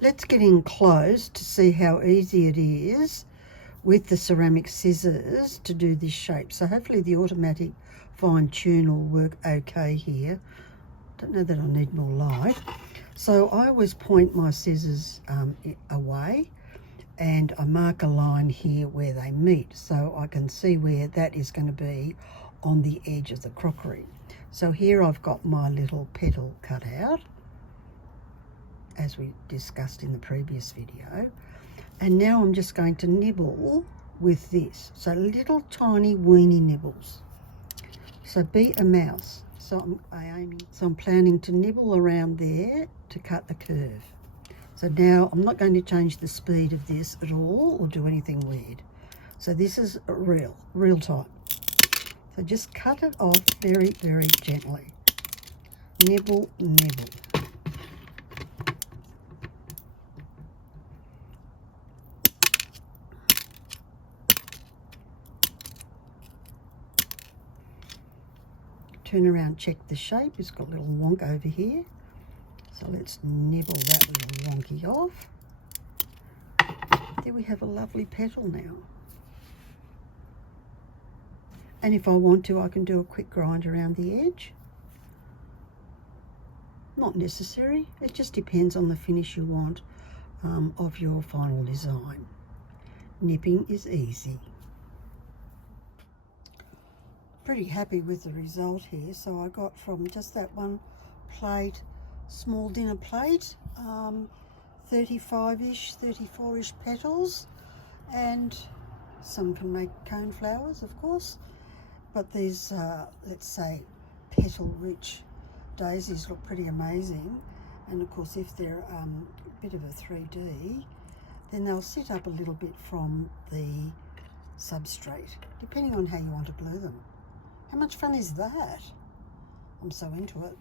let's get in close to see how easy it is with the ceramic scissors to do this shape. So hopefully the automatic fine tune will work okay here. Don't know that I need more light. So I always point my scissors away, and I mark a line here where they meet so I can see where that is going to be on the edge of the crockery. So here I've got my little petal cut out, as we discussed in the previous video. And now I'm just going to nibble with this. So little tiny weeny nibbles. So be a mouse. So I'm planning to nibble around there to cut the curve. So now I'm not going to change the speed of this at all or do anything weird. So this is real time. So just cut it off very, very gently. Nibble, nibble. Turn around, check the shape. It's got a little wonk over here. So let's nibble that little wonky off. There we have a lovely petal now. And if I want to, I can do a quick grind around the edge. Not necessary. It just depends on the finish you want of your final design. Nipping is easy. Pretty happy with the result here. So I got from just that one plate, small dinner plate, 35-ish, 34-ish petals, and some can make cone flowers, of course, but these, let's say, petal-rich daisies look pretty amazing. And of course, if they're a bit of a 3D, then they'll sit up a little bit from the substrate, depending on how you want to glue them. How much fun is that? I'm so into it.